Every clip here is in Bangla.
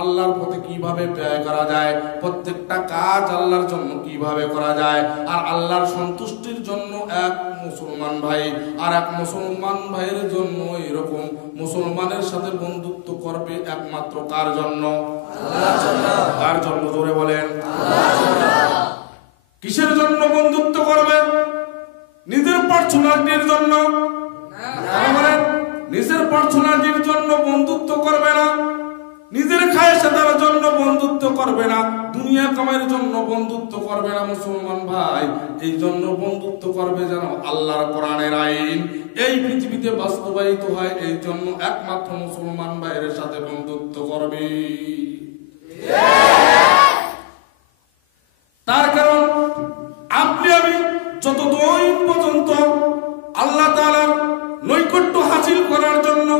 আল্লাহর পথে কিভাবে ব্যয় করা যায়, প্রত্যেকটা কাজ আল্লাহর জন্য কিভাবে করা যায়। আর আল্লাহর সন্তুষ্টির জন্য এক মুসলমান ভাই আর এক মুসলমান ভাইয়ের জন্য এরকম মুসলমানের সাথে বন্ধুত্ব করবে একমাত্র কার জন্য? আল্লাহর জন্য। কার জন্য? জোরে বলেন। আল্লাহর জন্য। কিসের জন্য বন্ধুত্ব করবে? নিজের পার্সোনালিটির জন্য না, বলেন নিজের পার্সোনালিটির জন্য বন্ধুত্ব করবে না, নিজের খায়সাতার জন্য বন্ধুত্ব করবে না, দুনিয়া কামাইয়ের জন্য বন্ধুত্ব করবে না মুসলমান ভাই। এই জন্য বন্ধুত্ব করবে যেন আল্লাহর কোরআনের আইন এই পৃথিবীতে বাস্তবায়িত হয়, এই জন্য একমাত্র মুসলমান ভাইয়ের সাথে বন্ধুত্ব করবে। তার কারণ আপনি আমি যতদিন পর্যন্ত আল্লাহ তাআলার নৈকট্য হাসিল করার জন্য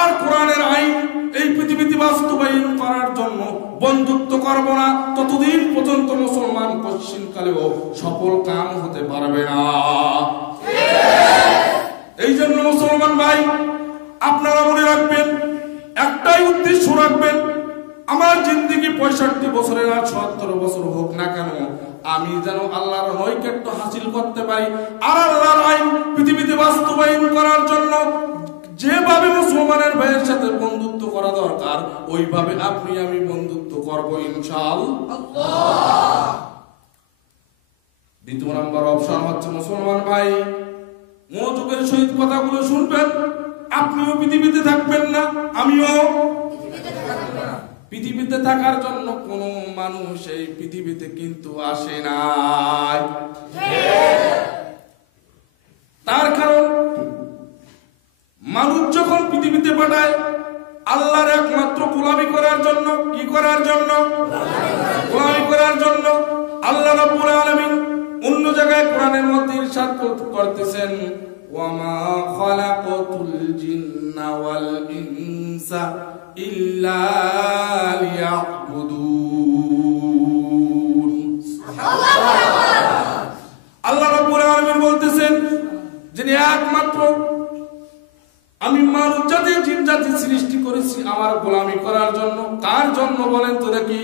আর কোরআনের আইন এই পৃথিবীতে বাস্তবায়ন করার জন্য বন্ধুত্ব করব না, ততদিন পর্যন্ত মুসলমান পশ্চিমকালেও সফল কাম হতে পারবে না। এই জন্য মুসলমান ভাই আপনারা মনে রাখবেন, একটাই উদ্দেশ্য রাখবেন, আমার জিন্দেগি 65 বছরের আর 70 বছর হোক না কেন, আমি যেন আল্লাহর নৈকট্য হাসিল করতে পারি। আর আল্লাহর আইন পৃথিবীতে বাস্তবায়ন করার জন্য যেভাবে মুসলমানের ভাইয়ের সাথে বন্ধুত্ব করা দরকার, ওইভাবে আপনি আমি বন্ধুত্ব করবো ইনশাআল্লাহ। দ্বিতীয় নম্বর অপশন হচ্ছে মুসলমান ভাই মনোযোগের সহিত কথাগুলো শুনবেন। আপনিও পৃথিবীতে থাকবেন না, আমিও পৃথিবীতে থাকার জন্য কোন মানুষ এই পৃথিবীতে কিন্তু আসে নাই। তার কারণ মানুষ যখন পৃথিবীতে পাঠায় আল্লাহর একমাত্র গোলামি করার জন্য, কি করার জন্য? গোলামি করার জন্য। আল্লাহ রাব্বুল আলামিন অন্য জায়গায় কোরআনের মধ্যে ইরশাদ করতেছেন, ওয়ামা খালাকাতুল জিন্না ওয়াল ইনসা ইল্লা লিয়াবুদুন। আল্লাহ রাব্বুল আলামিন বলতেছেন যে একমাত্র আমি মানব জাতি জিন জাতি সৃষ্টি করেছি আমার গোলামি করার জন্য। কার জন্য বলেন তো দেখি?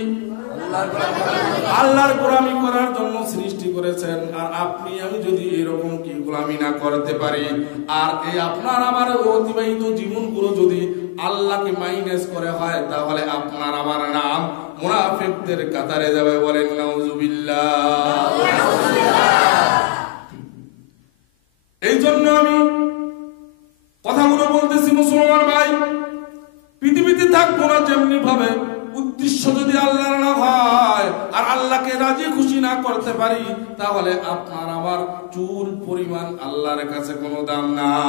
আল্লাহর গোলামি করার জন্য সৃষ্টি করেছেন। আর আপনি আমি যদি এরকম কি গোলামি না করতে পারি, আর এই আপনার আমার অতিবাহিত জীবনগুলো যদি আল্লাহকে মাইনাস করে হয়, তাহলে আপনার আমার নাম মুনাফিকদের কাতারে যাবে। বলেন নাউজুবিল্লাহ। এই জন্য আমি কথাগুলো বলতেছি মুসলমান ভাই, পৃথিবীতে থাকবো না যেমনি ভাবে, উদ্দেশ্য যদি আল্লাহর না হয় আর আল্লাহকে রাজি খুশি না করতে পারি, তাহলে আপনার আমার চুল পরিমাণ আল্লাহর কাছে কোনো দাম নাই।